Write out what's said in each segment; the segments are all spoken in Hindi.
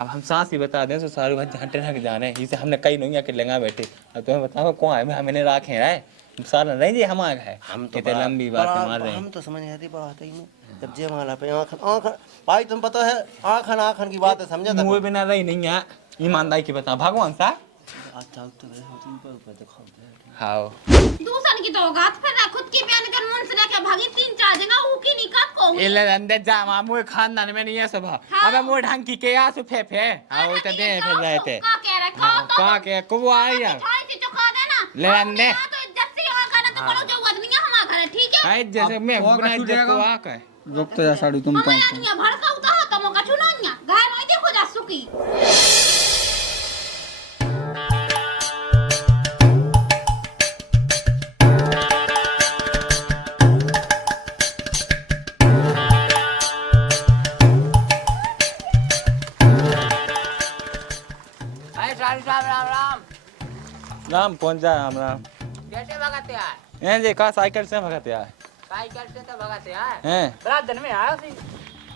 अब हम सांस ही बता दें तो सारू भाई हटे ना जाने इसे हमने कई नहीं के लगा बैठे अब तुम्हें बताओ कौन है मैंने राखे है सारा नहीं जी हम आ गए हम तो इतने लंबी बात मार रहे हैं हम तो समझ आती बात ही नहीं जब जयमाला पे आँख भाई तुम पता है आँखन की बात है समझा था मुँह बिना रही नहीं है ईमानदारी की बता भगवान सा अच्छा तो तुम पर दिखाओ हाँ दूसर की तो औकात फिर ना खुद की बयान कर मुंह से लेके भागी 3-4 जगह ऊ की निकाह को इले अंदर जा मामू खानदान में नहीं है सब अबे मोड़ ढंग की के आसु फे हाँ वो तो दे फिर रहे थे का कह रहा है का के को आ यार थाई से चुका देना ले अंदे तो इज्जत से वहां करना तो करो जो आदमी है हमारा घर है ठीक है आई जैसे मैं गुना इज्जत को आ के रुक तो जा साड़ी तुम तो हमारा भड़का उता हो तुम का छुनोनिया गाय में देखो जा सुकी राम पहुंच जा राम कैसे भगाते हैं? हैं जी का साइकिल से भगाते हैं साइकिल से तो भगाते हैं। हैं बरात दिन में आया सी।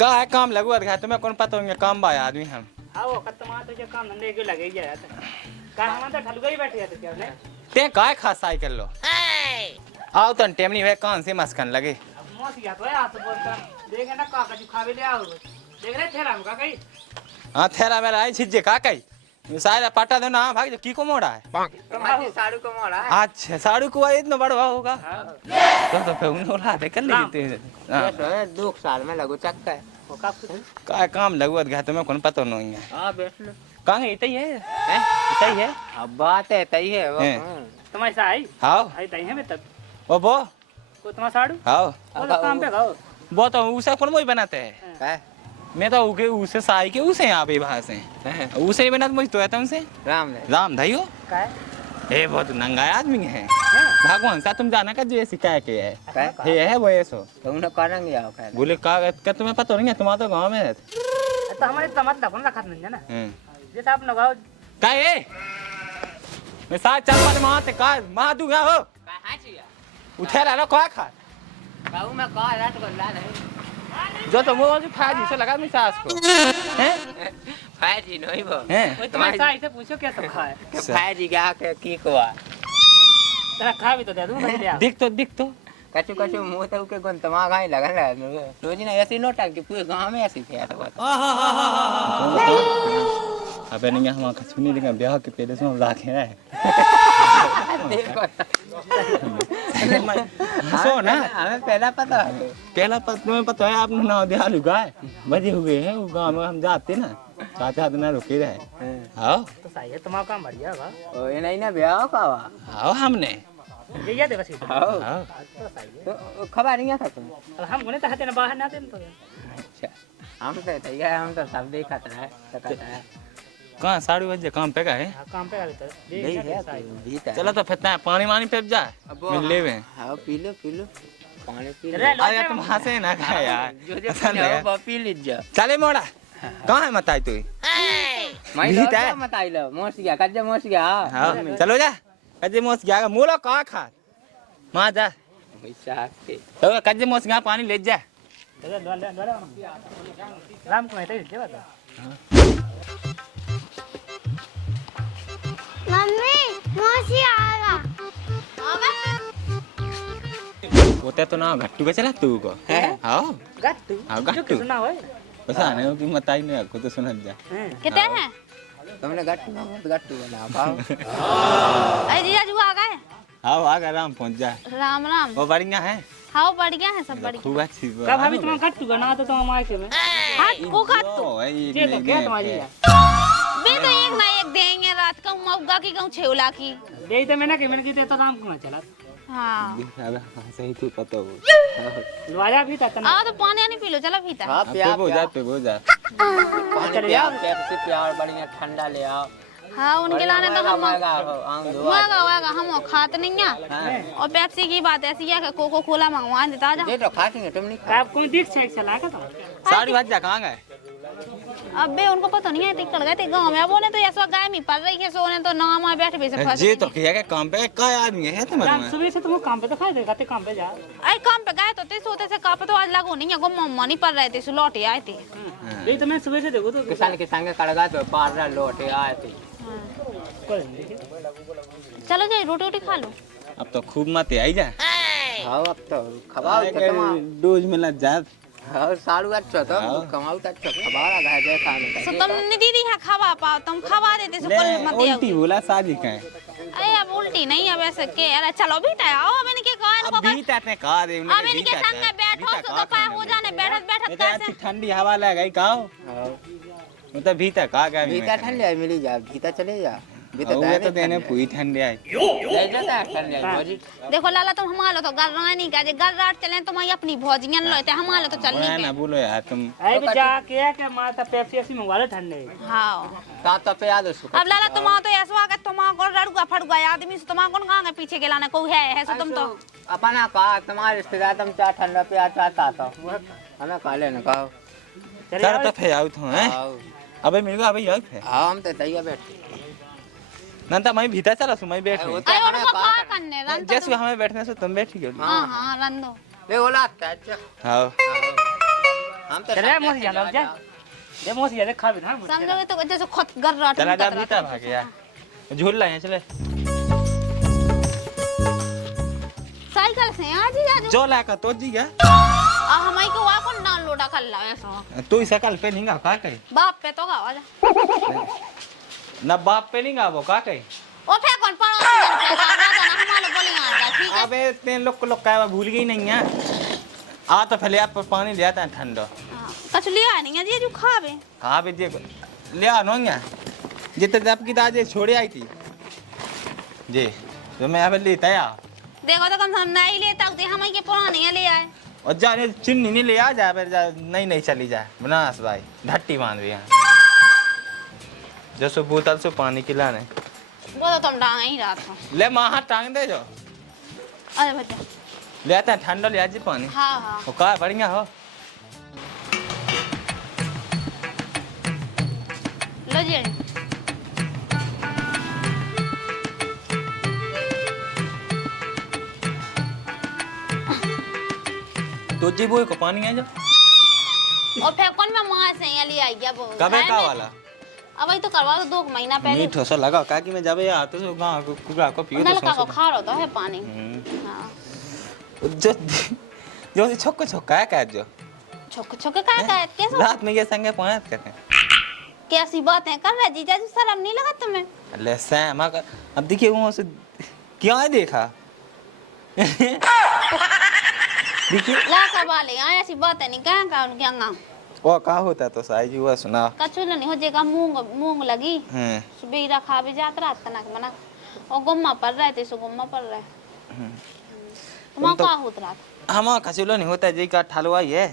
का है काम लगवा है तुम्हें कौन पता होंगे काम बाय आदमी हम हाँ वो खत्म तो जो काम धंधे के लगे ही जाया था। का हम तो ठलुगा ही बैठे थे क्या ने? ते काय खा साइकिल लो आओ तन टेमनी वे कान से मस्कन लगे अब मौसी या तो है हाथ बोलता देखे ना का कुछ खावे ले आओ देख रहे थे राम का कहीं हां थेरा मेरा आई छिजे का कई सारा पाटा दो ना भाग जो की को मोड़ा है तुम्हारी साड़ू को मोड़ा है। अच्छा साड़ू को इतना बड़ा होगा तो फिर उन्होंने ला दे कर लेते ये तो है 2 साल में लगो चक्का है वो का का काम लगवत गया तुम्हें कौन पता नहीं है हां बैठ लो कहां इतई है हैं इतई है अब बात है तई है वो तुम्हारी साई हां आई तई है में तब ओ बो को तुम्हारा साड़ू हां वो काम पे गाओ वो तो उसे कौन मोई बनाते हैं का मैं तो उके उसे साई के उसे यहाँ पे भाषा है उसे ही बना मुझे तो है तुमसे राम भाई हो का है ये बहुत नंगा आदमी है भगवान सा तुम जाना का जैसे क्या के है वो ऐसो तो उन्हें करेंगे आओ फिर बोले का तुम्हें पता नहीं है तुम तो गांव में रहते तो हमारे तमत लगन रखा नहीं है ना जैसे आप लगाओ का है मैं साथ चल पर मां ते का मां दूंगा हो का हां छिया उठे ला को खा काऊ में का रात को ला नहीं जो तो वो जो फाजी से लगा मेरी सास को हैं फायजी नहीं वो हैं तुम्हारी साई से पूछो क्या सब खाए कि फायजी क्या की को आ तेरा खा भी तो दे दूं नहीं ले आ दिख तो कछु कछु मुंह तो के गन तमा गाय लगन रहा रोज ना ऐसी नोटा कि पूरे गांव में ऐसी थे तो अबे नहीं हम कछु नहीं देंगे ब्याह के पहले से हम राखे है सो ना हमें पहला पता तुम्हें पता है आपने नाव दिया लुगा है बजे हुए हैं वो गांव में हम जाते ना चाचा तो ना रुके रहे आओ तो सही है तुम्हारा काम बढ़िया बा ओ ये नहीं ना ब्याह का बा आओ हमने ये दे बस आओ तो सही है तो खबर नहीं था तुम हम गुने तो हते ना बाहर ना थे तो अच्छा हम तो तैयार हम तो सब देखा था सकता है कहाँ 7 बजे काम पे का है काम पे तो नहीं है चलो तो फिर पानी वानी पे जा मिल ले में हां पी लो पानी पी लो अरे तुम हंसे ना खा यार जो पी लीजिए चले मोड़ा कहाँ है मताई तू मैं तो मताई लो मोसिया कज्जे मोसिया हां चलो जा कज्जे मोसिया का मोला का खा मां जा पैसा के तो कज्जे मोसिया पानी ले जा राम को मैं तो बता मम्मी मौसी आएगा होता तो ना घट्टू का चला तू को हां गट्टू हां गट्टू सुना होए पता नहीं कि मताई ने को तो सुन जा कितने हैं तुमने गट्टू ना गट्टू बना पाओ अरे जीजा जी आ गए आओ आ गए राम पहुंच जा राम राम वो बढ़िया है हाँ बढ़िया है सब बढ़िया खूब अच्छी कब भाभी तुम गट्टू बना तो तुम आए के में हाँ को काटू ये तो क्या तुम्हारी है मैं तो एक ना एक देंगे रात का मौगा की कहूँ 6 लाख की दे तो मैंने कि मैंने की तो राम को चला हाँ सही तू पता हो लवाया भी था तना आओ तो पानी नहीं पी लो चलो भीतर हां पे वो जा चल जाओ पेप्सी प्यार बढ़िया ठंडा ले आओ हाँ उनके लाने तो हम होगा हम खाते नहीं हैं और पेप्सी की बात ऐसी है कि कोको कोला मंगवा देता जा ये तो खाएंगे तुम नहीं आप कौन दिख से चला का तो 7 बजे कहाँ गए अबे उनको पता नहीं है टिकट गए थे गांव में। अब उन्हें तो ऐसा गाय में पड़ रही है सोने तो नाम आ बैठे से फंस जे तो किया के काम पे काय आदमी है तुम्हारे सुबह से तुम काम पे तो खाए देगा ते काम पे जा आई काम पे गए तो ते सोते से काप तो आज लागू नहीं है गो मम्मा नहीं पड़ रहे थे सो लौटे आए थे। ये तो मैं सुबह से देखो तो किसान के संग कड़गा तो पार रहा लौटे आए थे। चलो जाए रोटी वोटी खा लो। अब तो खूब माते आई जा। हां अब तो खवाओ तमा डोज मिला जा। हां सालू अच्छा तो कमाऊ तो अच्छा खबारा गए देखा में सो तुम नहीं दीदी है खावा पाओ तुम खवा देते सो कल मत दिया। उल्टी बोला शादी का अरे अब उल्टी नहीं अब ऐसे के अरे चलो बेटा आओ अब इनके कौन को अभी तक ने कहा दे अब इनके संग में बैठो सो तो पा हो जाने बैठत बैठत कैसे ठंडी हवा लग गई काओ मतलब भीतर का गया भीतर ठंडे मिली जा भीतर चले जा भीतर तो देने पूरी ठंडे आई देखो लाला तुम हमारे तो घर नहीं का घर रात चले तो मैं अपनी भौजियां लोते हमारे तो चल नहीं ना बोलो यार तुम ऐ भी जा के माता पेप्सी ऐसी मंगवा ले ठंडे हां ता तो पे याद उसको अब लाला तुम तो ऐसा कि तुम को रड़ुआ फड़ुआ आदमी से तुम कौन कहां पीछे के लाने को है सो तुम तो अपना का तुम्हारे रिश्तेदार तुम चाह ठंडा पे आ चाहता तो हमें खा लेना कहो चल तो फे आउट हो हैं अबे मिल गया अबे यार फे हां हम तो तैयार बैठ नंता मैं भीतर चला सु मैं बैठ अरे उनको का करने रन जैसे हमें बैठने से तुम बैठ गए हां हां रन दो ले बोला अच्छा हां हम तो चले मोसी जा जा ये मोसी जा खा भी ना समझोगे तो जैसे खुद घर रात चला जा भीतर भाग गया झूल लाए चले साइकिल से आज ही जाजो जो ला का तो जी गया आ हमाई को वा कौन ना लोडा कर ला ऐसा तू इसे कल पे नहीं गा का कहीं बाप पे तो गावा जा ना बाप पे नहीं गा वो का कहीं ओ फे कौन पड़ो राजा ना हमारे बोली आ ठीक है अबे तेन लोग का भूल गई नहीं है आ तो फले आप पानी ले आता है ठंडा कछ लिया नहीं है जी जो खावे हाँ बे जे ले आ नो या जितने आपकी दादी छोड़े आई थी जी तो मैं अब लेता या देखो तो कम हम नहीं लेता होते हम ये पुराने ले आए और जाने चिन्नी नहीं ले आ जा फिर जा नहीं चली जाए बनास भाई ढट्टी बांध रही है जैसे बोतल से पानी खिलाने वो तो तुम डांग ही रात को ले माँ हाथ टांग दे जो अरे बच्चा ले आते हैं ठंडा ले आज पानी हाँ हाँ वो का बढ़िया हो लो जी तो जी वो को पानी है जो और फिर कौन मैं माँ से यहाँ ले आई गया वो कब है का वाला अब वही तो करवा दो 2 महीना पहले मीठो सा लगा का कि मैं जाबे आते तो गांव को कुबरा को पियो नलका को खा रहा था है पानी हाँ जो जो छक्का है का जो छोके छोके का कैसे रात में ये संगे पायत करते हैं कैसी बातें कर रहे जीजा जी शर्म नहीं लगा तुम्हें ले सैम अब देखिए वहाँ से क्या है देखा देखिए ला का वाले आया ऐसी बातें नहीं कहां का उनके अंगा वो का होता तो साई जी वो सुना कचुल नहीं हो जेगा मूंग लगी सुबह खा भी जात रात तनक मना और गुम्मा पड़ रहे थे सो गुम्मा पड़ रहे तुम का होत रात हम खचुलो नहीं होता जी का ठालवा है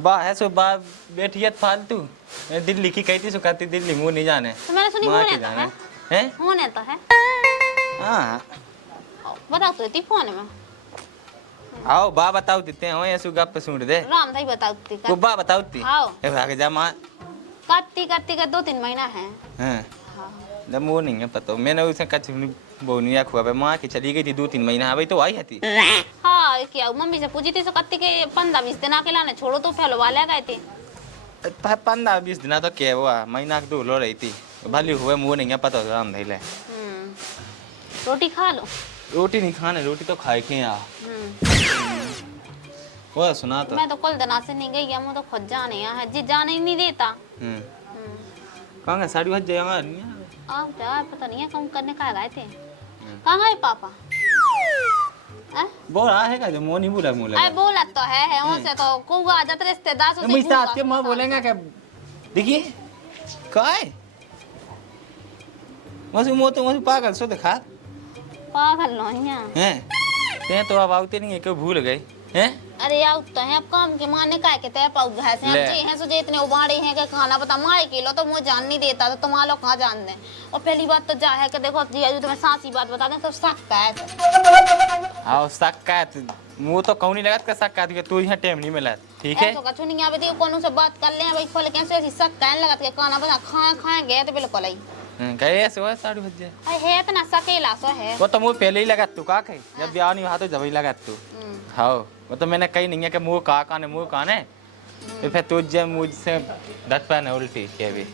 बा है सो बा बैठियत फालतू दिल्ली की कहती सो कहती दिल्ली मुंह नहीं जाने तो मैंने सुनी होने तो है हैं होने तो है हां बताओ तो इतनी फोन में आओ बा बताओ देते हैं ऐसे गप सुन दे राम भाई बताओ ती को बा बताओ ती आओ ए भाग जा मां काटती काटती का 2-3 महीना है हां हाँ जब वो नहीं है पता मैंने उसे कच बोनिया खुआ बे मां की चली गई थी 2-3 महीना अभी तो आई थी हाँ क्या मम्मी से पूछी थी सो कत्ती के 15-20 दिन आके लाने छोड़ो तो फैलो वाले गए थे 15-20 दिन तो क्या हुआ महीना के 2 लो रही थी भली हुए मुंह नहीं है पता राम धैले रोटी खा लो रोटी नहीं खाने रोटी तो खाए के यार वो सुना तो मैं तो कल दना से नहीं गई मैं तो खुद जाने यहाँ है जी जाने ही नहीं देता कहाँ गए साड़ी भज जाएगा आप जा पता नहीं है कौन करने का गए थे कहाँ गए पापा बोल रहा है का जो मोह नहीं बोला मुँह अरे बोला तो है उनसे तो को आ जाते रिश्तेदार से मुझसे आपके माँ बोलेंगे क्या देखिए काय मसू मोह तो मसू पागल सो दिखा पागल नहीं हैं ते तो अब आते नहीं है क्यों भूल गए हैं अरे यार तो है अब काम के माने काय के तय पाउ भैंस हैं ले। अच्छे हैं सुजे इतने उबाड़े हैं कि खाना बता मारे किलो तो मुझे जान नहीं देता तो तुम लोग कहाँ जान दे। और पहली बात तो जा है कि देखो जी अजू तुम्हें साची बात बता दें तो सकता है हाँ सक्का मुँह तो कहूँ नहीं लगत का सक्का कि तू यहाँ टाइम नहीं मिला ठीक है। ऐसा कछु नहीं आवे देखो कौन से बात कर ले भाई खोल कैसे ऐसी सक कहने लगा के खाना बना खाए गए तो बिल्कुल ही गए ऐसे हुआ 7:30 अरे है तो ना सकेला सो है वो तो मुँह पहले ही लगा तू का कही जब ब्याह नहीं हुआ तो जब ही लगा तू हाँ वो तो मैंने कही नहीं है कि मुँह कान है तो फिर तुझे मुझसे दस पैन उल्टी के भी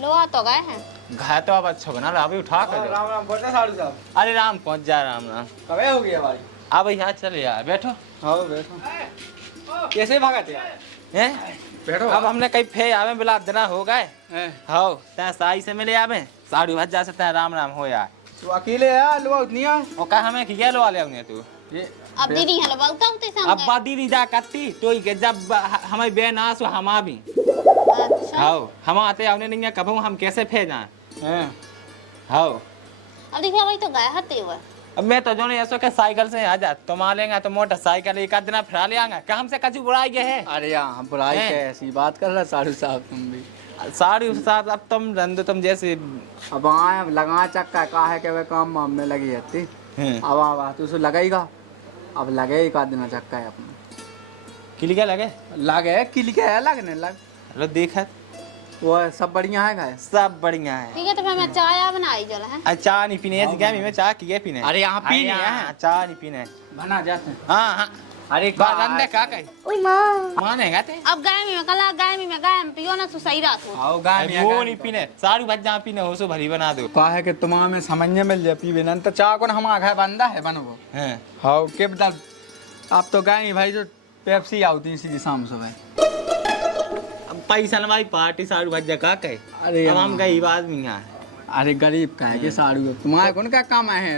लोहा तो गए हैं घाय तो अब अच्छा बना अभी उठा कर दो। राम राम बोलते साड़ू साहब अरे राम पहुँच जा राम कब हो गया भाई अब यहाँ चल यार बैठो हाँ बैठो कैसे भागा थे यार हैं बैठो अब हमने कहीं फे आवे बिला देना हो गए हाँ तै साई से मिले आवे 7:30 से तै राम हो यार तू अकेले यार लो उतनी आ और कहा हमें किया लो वाले होंगे तू ये अब दीदी हेलो बोलता हूँ तेरे अब बात दीदी जा करती तो ही जब हमें बेनास हो हम भी अच्छा हाँ हम आते आवने नहीं है कब हम कैसे फे जाए हैं हाँ अब देखिए भाई तो गए हते हुए अब मैं तो जो नहीं ऐसा के साइकिल से आ जा तुम आ लेंगे तो मोटरसाइकिल एक आध दिन फिरा ले आएंगे क्या हमसे कछु बुराई गए है अरे यहाँ बुराई हैं? कैसी बात कर रहा साड़ू साहब तुम भी साड़ी उस साथ अब तुम रंदो तुम जैसे अब आए लगा चक्का का है कि वह काम वाम में लगी रहती अब तू उसे लगाईगा अब लगे एक आध दिन चक्का है अपना किली क्या लगे लगे किल के है लगने लग लो देखा वो सब बढ़िया है गाय सब बढ़िया है ठीक है तो फिर मैं चाय बनाई जल है चाय नहीं पीने ऐसी क्या में चाय की पीने अरे यहाँ पीने यहाँ चाय नहीं पीने बना जाते हैं हाँ हाँ अरे रंदे का कही ओए माँ माने गाते अब गाय में कला गाय में गाय में पियो ना तो सही रात हो आओ गाय में वो नहीं पीने सारी भात जहाँ पीने हो सो भरी बना दो कहा है कि तुम्हारा में समझ में मिल जाए पी बिना तो चाह को हमारा घर बंदा है बनो हैं हाँ के बता आप तो गाय नहीं भाई जो पेप्सी आती सीधी शाम सुबह अब पैसा लमाई पार्टी सारू भात का कहे अरे अब हम गरीब आदमी यहाँ अरे गरीब का है कि साड़ू तुम्हारे कौन का काम है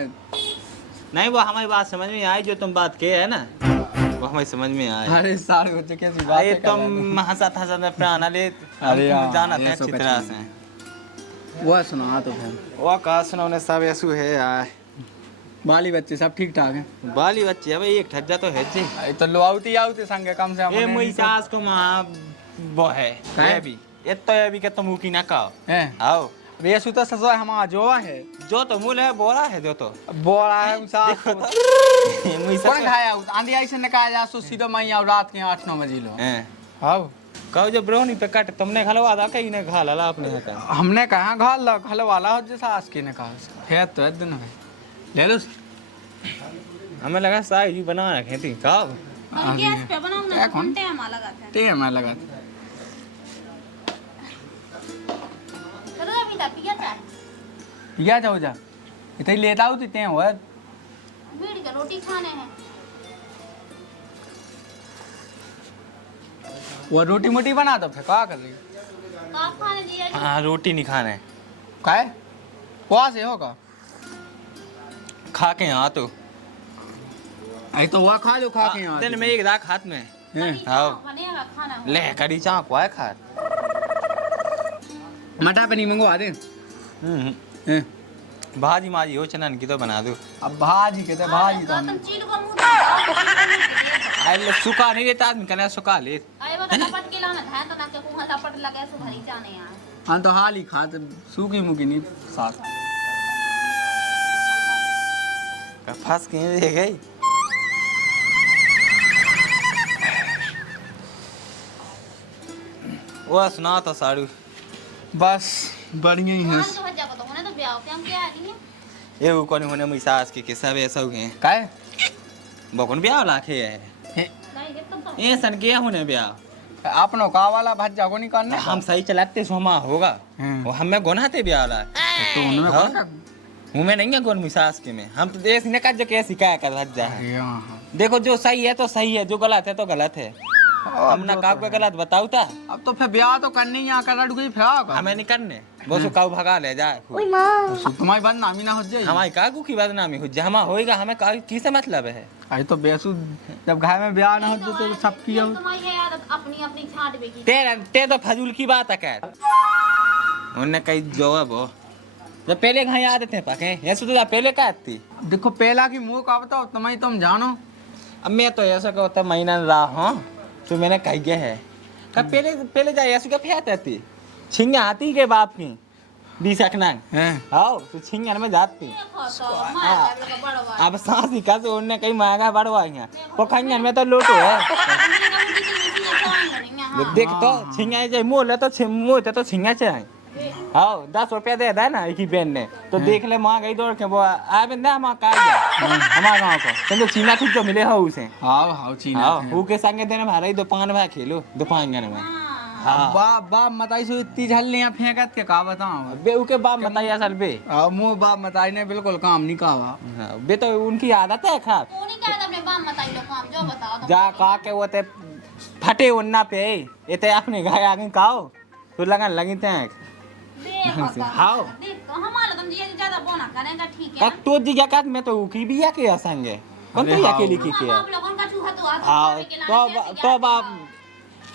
नहीं वो हमारी बात समझ में आई जो तुम बात के है ना वो हमें समझ में आए अरे साड़ू बच्चे कैसी बात अरे है तुम हंसत हंसत प्राणा ले अरे यार, जाना था ये अच्छी सब तरह कुछ से वो सुना तो फिर वो कहा सुना सब ऐसू है यार बाली बच्चे सब ठीक ठाक है बाली बच्चे अब एक ठज्जा तो है जी अरे तो लो आउती संगे कम से कम ये मुई सास को माँ वो है हैं? ये भी ये तो ये भी के तुम की ना कहो है आओ ये सुता सजवा हमारा जो है जो तो मूल है बोरा है जो तो बोला है सास मुई कौन सस खाया आंधी आई से निकाल जा सो सीधो मई आओ रात के 8-9 बजे लो हैं हाँ कहो जो ब्रोनी पे कट तुमने खलवा था कहीं ने खा ला अपने हाथ का हमने कहा घाल लो घल वाला हो जैसा आज के ने कहा है तो है दिन में ले लो हमें लगा साई जी बना रखे थी कब और गैस पे बनाऊं ना क्या तो कौन? घंटे हम लगाते हैं ते मैं लगा चलो अभी तक पिया चाय पिया जाओ जा इतने लेता हूँ इतने हो बीड़ के रोटी खाने हैं वो रोटी मोटी बना दो फिर क्या कर रही आप खाने दिया जी हाँ रोटी नहीं खाने का है कुआ से होगा खा के यहाँ तो आई तो वह खा लो खा के यहाँ दिन में एक दाग हाथ में हैं? हाँ बनेगा खाना ले कड़ी चाह को है खा मटा पे नहीं मंगवा दे हैं? भाजी माजी हो चनन की तो बना दो अब भाजी कहते भाजी तो तुम चील को मुंह अरे सुखा नहीं लेता आदमी कहना सुखा ले अरे वो तो लपट के लाना था तो ना के कुहा लपट लगे सो भरी जाने यार हाँ तो हाल ही खाते सूखी मुखी नहीं साथ फंस के रह गई वो सुना तो साड़ू बस बढ़िया ही है तो भज्जा को तो होने तो ब्याह के हम क्या नहीं है ये वो कौन होने मुई सास के किस्सा भी ऐसा हुए का है बकन ब्याह लाखे है नहीं ये तो ये सन के होने ब्याह अपनो का वाला भज्जा को नहीं करना हम सही चलाते सोमा होगा वो हमें गोनाते ब्याह ला तो उनमें हाँ? कौन सा मुँह में नहीं है गोन मिसास के में हम तो देश ने का जो क्या सिखाया कर भज्जा है अरे हाँ देखो जो सही है तो सही है जो गलत है तो गलत है हम ना काउ का गलत बताऊ था अब तो फिर ब्याह तो करने ही यहाँ कर लड़ गई फिर आओगा हमें नहीं करने वो सो काउ भगा ले जाए तुम्हारी बदनामी ना हो जाए हमारी कागू की बदनामी हो जमा होएगा हमें का किसे मतलब है अरे तो बेसु जब घर में ब्याह ना हो तो सब किया तुम्हारी है आदत अपनी अपनी छांट बेगी ते तो फजूल की बात है कह उन्होंने कही जवाब हो जब पहले कहाँ याद थे पके ये सुधा पहले क्या थी देखो पहला की मुंह का बताओ तुम्हारी तुम जानो अब मैं तो ऐसा कहता महीना रहा हूँ तो मैंने कही गया है कब पहले पहले जाए ऐसे क्या फैत आती छिंगा आती के बाप की 20 अखना आओ तो छिंगा में जाती अब सांसी का तो उन्हें कहीं महंगा बढ़वा है वो खाएंगे में तो लोटो है देख तो छिंगा जाए मोल तो मोल तो छिंगा चाहिए हाँ 10 रुपया दे ना एक ही पेन ने तो देख ले माँ गई दौड़ के वो आ बे ना माँ का हमारे गाँव को तुमको चीना खुद तो मिले हो उसे हाँ हाँ चीना हाँ वो के संगे देने भाई दुकान भाई खेलो दुकान गने में हाँ बाप बताई सो इतनी झल यहाँ फेंकत के का बताऊँ बे उके बाप बताइए असल बे मुँह बाप बताई ने बिल्कुल काम नहीं कहा बे तो उनकी आदत है खराब जा का के वो ते फटे उन्ना पे ये ते अपने गाय आगे काओ तो लगन लगी थे हाँ तो जी क्या मैं तो की भी के संगे कौन तो अकेली की के हाँ तो बाप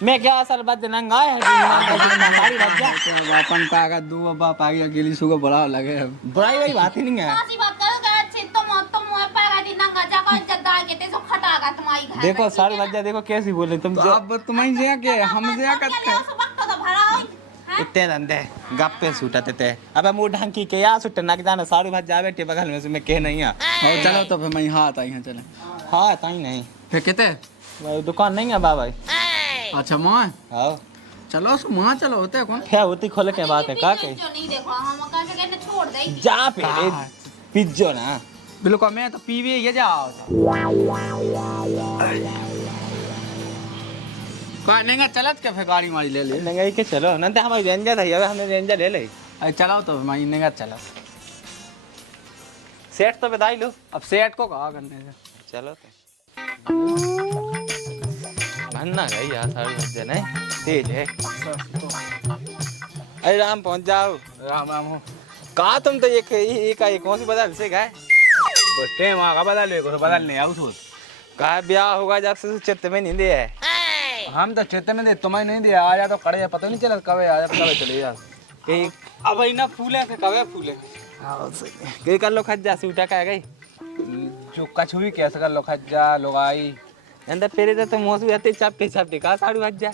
मैं क्या असल बात नंगा है सारी बात क्या अपन ताकत दो बाप आगे अकेली सुबह बड़ा लगे बुराई वही बात ही नहीं है देखो सारी बात देखो कैसी बोले तुम जो अब तुम्हारी से क्या हम से करते इतने धंधे गप्पे सूटते थे अब मुंह ढंकी के या सुट नक जाना सारू भात जावे टे बगल में से मैं कह नहीं है चलो तो फिर मैं हाथ आई चले हाँ ताई नहीं फिर कितने दुकान नहीं है बाबा अच्छा माँ हाँ चलो माँ चलो होते कौन क्या होती खोले के बात है का के जा पहले पिज्जो ना बिल्कुल मैं तो पीवे ये जाओ नहीं चलत के फिर गाड़ी मारी ले ले नहीं के चलो ना तो हमारी रेंजर है अब हमने रेंजर ले ले अरे चलाओ तो मैं नहीं चला सेट तो बताई लो अब सेट को कहा करने से चलो तो भन्ना गई यार सारी बच्चे नहीं तेज है अरे राम पहुंच जाओ राम राम हो कहा तुम तो एक कौन सी बदल से गए बट्टे वहाँ का बदल ले बदल नहीं आओ तो कहा ब्याह होगा जब से चित्त में नहीं दे है हम तो चेतन में दे तुम्हें नहीं दिया आया तो खड़े पता नहीं चला कब आया कब चले यार एक अब ना फूले थे कब फूले कई कर लो खज्जा सूटा का गई जो कछुई कैसे कर लो खज्जा लोगाई अंदर पेरे तो मौसम आते चपटे का साड़ू खज्जा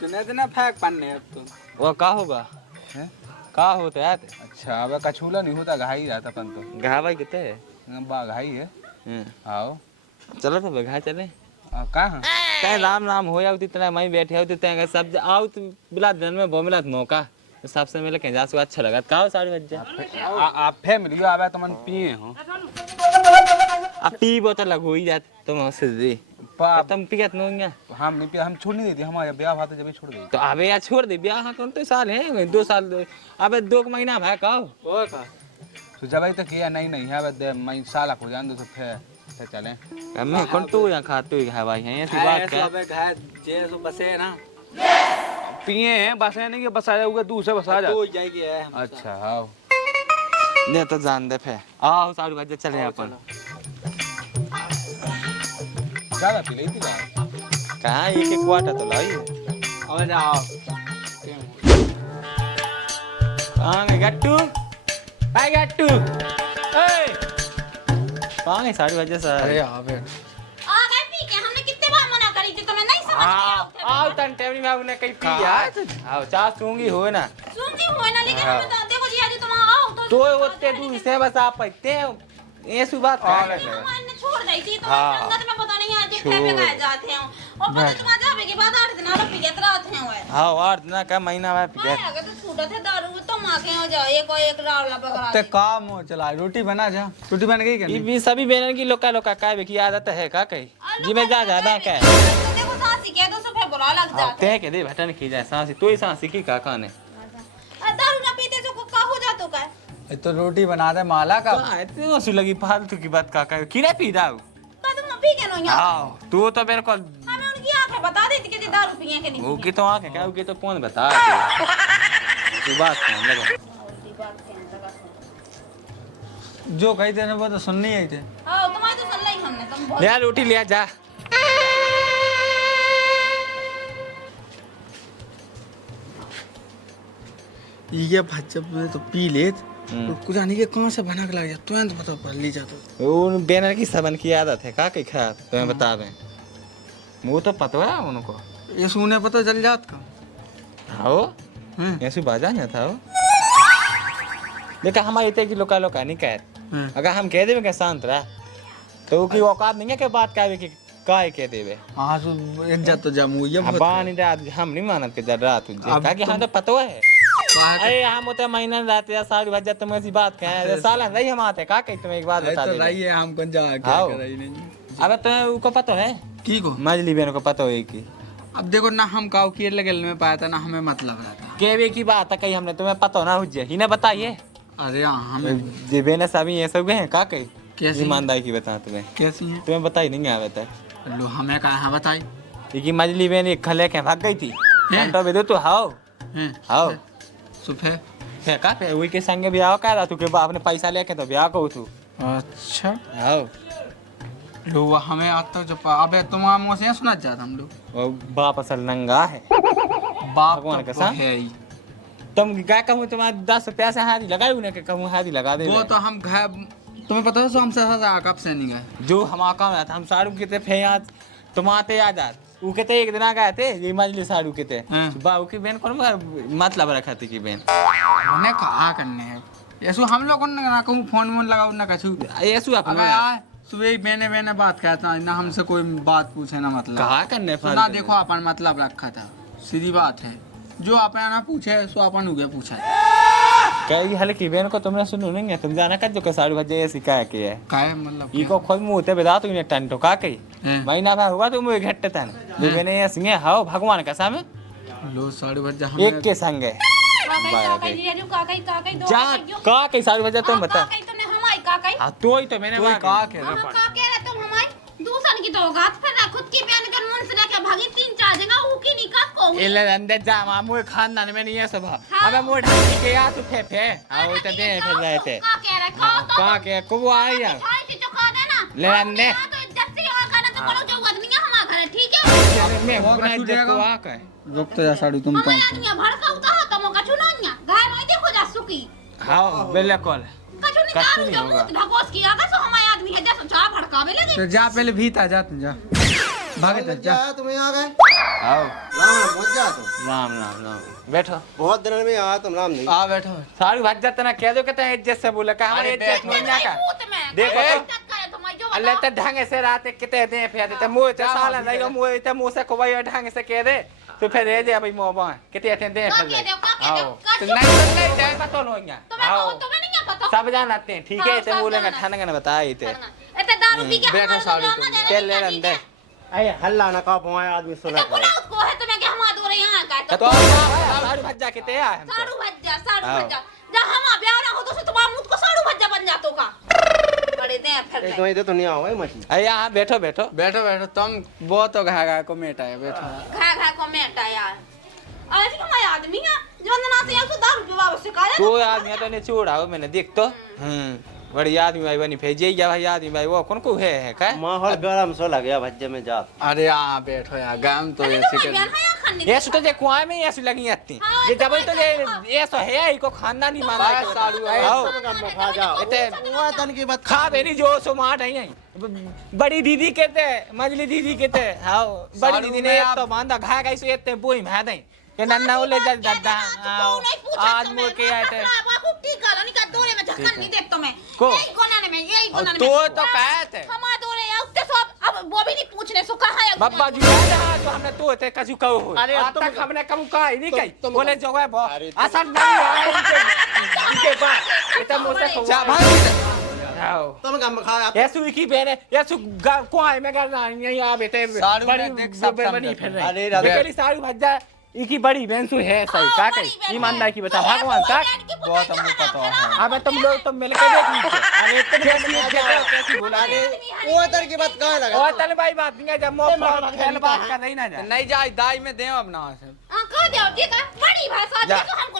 तूने फेंक पन्ने तुम वो का होगा हैं का होता है अच्छा अब कछूला नहीं होता घाई रहता पन तो घावा कितने है बा घाई है आओ चलो तो बघा चले कहाँ कहीं राम राम हो या इतना मैं बैठे हो तो सब आओ तो बिला दिन में बहुत मिला मौका तो सबसे मिले कहीं जा अच्छा लगा का साड़ी बज आप फे मिल गयो आवे तो मन पिए हो अब पी बोतल लगो ही जात तुम उससे दे तुम पियत नहीं हम नहीं पिया हम छोड़ नहीं देती हमारे ब्याह भात जब छोड़ दे तो अबे यार छोड़ दे ब्याह कौन तो साल है 2 साल अबे 2 महीना भाई का ओ का तो जब तक किया नहीं है अब मैं साल हो जान दो तो फिर चले मैं कौन तो यहाँ खाते हुए है भाई ऐसी बात क्या है जे सो बसे ना पिए हैं बसे नहीं कि बसा जाऊंगा दूसरे बसा जा तो जाएगी अच्छा आओ ने तो जान दे फे आओ सारू बजे चले अपन ज्यादा पी लेती थी कहां एक क्वार्टर तो लाई और जाओ कहां है गट्टू हाय गट्टू ए कहां है सारू बजे सर अरे हां बे आ गए पी के हमने कितने बार मना करी थी तुम्हें नहीं समझ में आओ तन टेवरी में उन्हें कहीं पी यार आओ चाह सूंगी हो ना सुनती हो ना लेकिन हम तो देखो जी आज तुम आओ तो ओते दूर से बस आप पते ये सुबह का मैंने छोड़ दी थी तो संगत में पता नहीं आज थे पे गए जाते हैं और पता तुम जावे के बाद 8 दिन और पी लेत रहते हैं वो हां 8 दिन का महीना में पी अगर तो छूटा थे दारू तो मां के हो जाओ एक रावला पकड़ा ते काम हो चला रोटी बना जा रोटी बन गई क्या ये भी सभी बहन की लोका का की आदत है का कहीं जी में जा ज्यादा क्या है देखो सांसी के तो सुबह बुरा लग जाता ते के दे भटन की जाए सांसी तू ही सांसी की का काने दारू ना पीते तो का हो जातो का तो रोटी बना दे माला का इतनी हंसू लगी फालतू की बात का किने पी दाऊ का तुम पी के नो यहां आओ तू तो मेरे को हमें उनकी आंखें बता देती कि दारू पिए के नहीं वो की तो आंखें क्या की तो कौन बता तू बात कौन लगा जो कही थे ना वो तो सुननी ही थे हां तुम्हारी तो सुन ली हमने तुम ले रोटी ले जा ये बच्चा तो पी ले कुछ आने के कहाँ से भनक लग जा तुरंत बताओ पढ़ ली जा तो वो बैनर की सबन की आदत है का कहीं खराब तुम्हें बता दें वो तो पता है उनको ये सुने पता चल जात का हाँ ऐसे बाजा नहीं था वो देखा हमारे इतने की लोका लोका नहीं कह अगर हम कह देवे कि शांत रहा तो वो की औकात नहीं है कि बात कहे कि काय कह देवे हाँ सो इज्जत तो जमू ये बहुत बानी रात हम नहीं मानत के रात तुझे का कि हम तो पता है अरे हम होते महीना रात या सारी बात जब तुम ऐसी बात कहे साला नहीं हम आते का कहीं तुम्हें एक बात बता तो दे रही है हम कौन जा क्या कर रही नहीं अबे तुम्हें उनको पता है ठीक हो मजली बहन को पता है कि अब देखो ना हम काउ की लगल में पाया था ना हमें मतलब रहता केवे की बात है कहीं हमने तुम्हें पता ना हुज्जे ही ना बताइए अरे हाँ हमें जे बेने सभी ये सब गए हैं का कहीं कैसी ईमानदारी की बता तुम्हें कैसी है तुम्हें बताई नहीं आवे तक लो हमें कहा हाँ बताई कि मजली बहन एक खले के भाग गई थी घंटा बेदो तो हाओ हैं हाओ सुफे है का पे वही के संगे ब्याह का रहा तू के बाप ने पैसा लेके तो ब्याह को तू अच्छा हाओ लो वो हमें आज तक जो अबे तुम आम से सुना जाता हम लोग वो बाप असल नंगा है बाप भगवान तो कसम। है ही तुम क्या कहूँ तुम्हारे 10 रुपया से हाथी लगाई उन्हें के कहूँ हाथी लगा दे वो तो हम घर तुम्हें पता है सो हमसे कब से नहीं गए जो हम आका में था हम सारू के थे फैयाद तुम आते आ जात वो कहते एक दिन आ गए थे ये मजली सारू के थे बाबू की बहन कौन मतलब रखा थी की बहन उन्हें कहा करने है ऐसो हम लोग ना कहूँ फोन वोन लगाओ ना कछु ऐसू अबे अपना यार सुबह बेने बेने बात कहता ना हमसे कोई बात पूछे ना मतलब कहा करने तो ना देखो अपन मतलब रखा था सीधी बात है जो अपन ना पूछे सो अपन उगे पूछा कई हल्की बहन को तुमने सुनू नहीं है तुम जाना कर जो के सारू भजे सिखाया के है काहे मतलब इको खुद मुंह ते बता तू इन्हें टंटो का कही हैं? महीना भर हुआ तुम घट्टे तन जो मैंने ये सिंगे हाओ भगवान का सामने लो 12:30 हम एक के संग है जा का कई सारू भजे तुम बता हाँ तो ही तो मैंने कोई कहा के इले अंदर जा मामू खानदान में नहीं है सब अबे मोड़ ढाकी के या तू फे आओ तो दे फिर रहे थे का के को वो आई यार ले अंदे मैं गुना इज्जत को आ के रुक तो जा साड़ू तुम तो हां बिल्कुल कछु नहीं होगा तो जा पहले भीतर जा तू जा भागे तो जा तुम्हें आ गए आओ राम राम पहुंच जा तुम राम राम राम बैठो बहुत दिन में आया तुम राम नहीं आ बैठो सारी भाग जाता ना कह दो कहते हैं इज्जत से बोला का हमारे इज्जत नहीं ना का देखो अल्लाह ते ढंग से रात किते दे फिर ते मुंह ते साला नहीं मुंह ते मुंह से को भाई ढंग से कह दे तो फिर रह जा भाई मोबा किते अटेंड दे फिर आओ तो नहीं जाए पता लो यहाँ आओ सब जानते हैं ठीक है ते बोले ना ठाने ना बताए थे बैठो साड़ू चल ले अंदर अरे हल्ला ना का पोए आदमी सुना तो सारू भज्जा किते आ तुम्हें तो नहीं आओ मछली अरे यहाँ बैठो बैठो बैठो बैठो तुम वो तो घा को मेटा है बैठो तो आदमी तो नहीं छोड़ा मैंने देख तो बड़ी आदमी भाई बनी भेजे जा भाई आदमी भाई वो कौन को है का माहौल गरम सो लग गया भज्जे में जा अरे आ बैठो यार गाम तो ऐसे कर ये सुतो जे कुआं में ऐसे लगी आती ये जब तो ये सो है इको खानदान ही माना बस साड़ू है आओ खा जाओ इते वो तन की बात खा बेनी जो सो माट है बड़ी दीदी कहते मजली दीदी कहते आओ बड़ी दीदी ने तो बांधा घा गई सो इतने बोई में दे के नन्ना उले जल दादा आओ आज मुड़ के आए थे को तो कहे थे बब्बा जी तो हमने तो थे कछु कहो अरे अब तक हमने कम कहा ही नहीं कही बोले जो है असल नहीं इनके बाद इतना मोटा जा भाई आओ तुम गम खा येसु की बेने येसु कोई में करना नहीं आ बेटे बड़ी बड़ी फिर रही बेचारी सारू भज्जा इकी बड़ी बेंसु है सही का कही ईमानदार की बता भगवान का बहुत हमको पता है अबे तुम लोग तो मिलके देख लीजिए अरे इतने कैसी बोला रे वो तर की बात कहां लगा और तल भाई बात नहीं जब मो खेल बात कर नहीं ना जा नहीं जाए दाई में दे अब ना से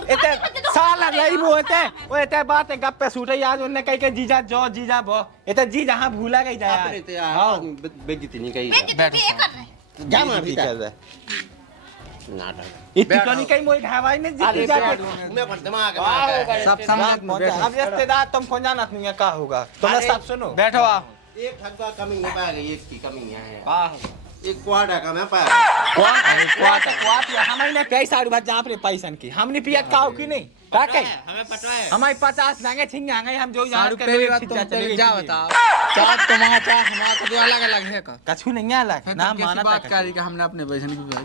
इतने साला नहीं बोलते वो इतने बात है गप पे सूटे याद उन्हें कही के जीजा जो जीजा बो इतने जी जहां भूला गई जाए अपने तो यार बेइज्जती नहीं कही बैठो जा मां भीतर नाटक इतनी तो नहीं कहीं मोई घावाई ने जितनी जाके मैं पर दिमाग सब समझ में बैठो। अब रिश्तेदार तुमको जाना नहीं है क्या होगा तुम्हें सब सुनो बैठो आप एक ठग्गा कमी नहीं पाएगा एक की कमी है वाह एक क्वार्टर का मैं पाया क्वाट हमारी ना कई सारी बात जहाँ पे पैसन की हमने पिया काव की नहीं का कहीं हमें पता है हमारे 50 लांगे छिंगे आएंगे हम जो सारू पहली बात तुम पहले जा बताओ चार तुम्हारा चार हमारा तो अलग अलग है का कछु नहीं अलग नाम माना बात करी कि हमने अपने बहन की भाई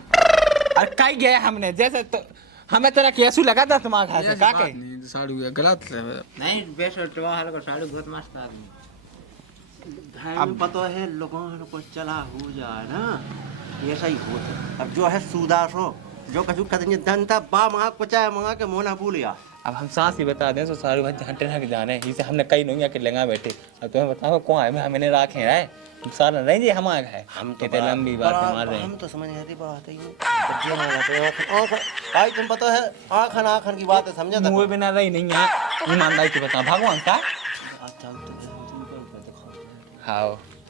अरे कई गए हमने जैसे तो हमें तेरा कैसू लगा था तुम्हारे हाथ से का कहीं नहीं सारू ये गलत है नहीं बेस तुम्हारा को साड़ू बहुत मस्त आदमी अब पता है लोगों को चला हो जाए ना ऐसा ही होता अब जो है सूदास हो जो कछु कदम धन था बा माँ कुचाया माँ के मोना भूलिया अब हम सांस ही बता दें तो सारू भाई झंटे ना के जाने इसे हमने कई नहीं के लगा बैठे अब तुम्हें बताओ कौन है हमने राखे है सारा नहीं जी हमारा है हम तो कितने लंबी बात मार रहे हम हैं तो समझ नहीं आती बात है ये माना पे आँख भाई तुम पता है आँखन आँखन की बात है समझा था मुँह बिना रही नहीं है ईमानदारी से बता भगवान का अच्छा हाँ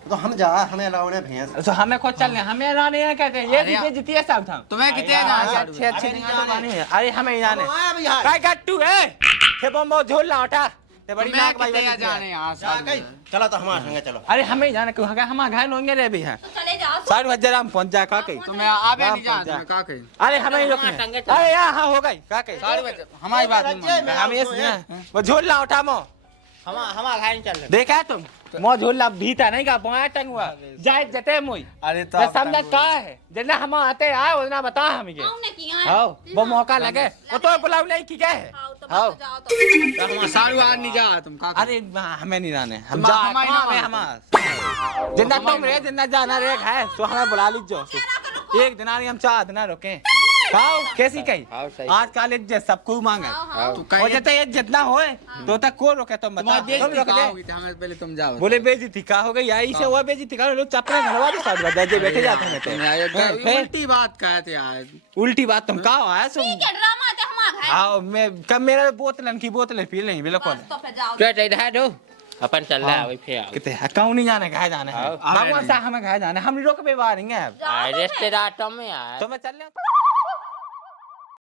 तो हम जा हमें अलाउ ने भैंस तो हमें खुद चलने हमें रानी है कहते हैं ये जीते जीती है सब था तुम्हें कितने जाना अच्छे अच्छे नहीं तो गाने हैं अरे हमें ही जाने आया भी यार काय गट्टू है ये बम झोल ला उठा ते बड़ी तुम्हें नाक भाई कितने जाने यहाँ जा कहीं चलो तो हमारे संगे चलो अरे हमें ही जाने क्यों हमारे घर होंगे रे भी हैं चले जाओ साढ़े हजार हम पहुंच जाए का कहीं तुम्हें आवे नहीं पहुंच जाना तुम्हें का कहीं अरे हमें ही रुकने अरे यहाँ हाँ हो गई का कहीं सारी बात हमारी बात नहीं मानते। हम ये सुने वो झोल ला उठा मो हमारा घर चल रहा देखा तुम मो झोल ला भीता नहीं का पहुंचा टंगुआ जाए जते मोई अरे तो मैं आप समझा टंगो। का है जितना हम आते आए उतना बता हमें के हमने किया है आओ वो मौका लगे वो तो बुलाओ नहीं की क्या है आओ तो आओ बस जाओ तो हमारा सारू आज नहीं जा तुम का अरे हमें नहीं जाने हम तुम जा हमारे कहाँ ना है हमारा जितना तुम रहे जितना जाना रे है तो हमें बुला लीजिए एक दिन हम 4 दिन रुके खाओ कैसी कही हाँ, सही। आजकल इज्जत सबको मांगे तू और कहीं जते ये जितना होए तो तक को रोके तुम बता तुम्हारी तुम बेइज्जती रोक का दे होगी तो हमें पहले तुम जाओ बोले बेइज्जती का हो गई आई से हुआ बेइज्जती का लोग चपड़ा घरवा दे साथ बजा जे बैठे जाते हैं तुम आए तो फिर उल्टी बात कहते यार उल्टी बात तुम का आया सो ठीक है ड्रामा तो हमारा है आओ मैं कब मेरा बोतलन की बोतलें पी नहीं बिल्कुल बस तो फिर जाओ क्या चाहिए है दो अपन चल रहा है वही फिर आओ कितने अकाउंट नहीं जाने कहा जाना है हाँ। भगवान साहब हमें कहा जाना है हम रोक पे बाहर नहीं है रिश्तेदार तुम में आए तो मैं चल रहा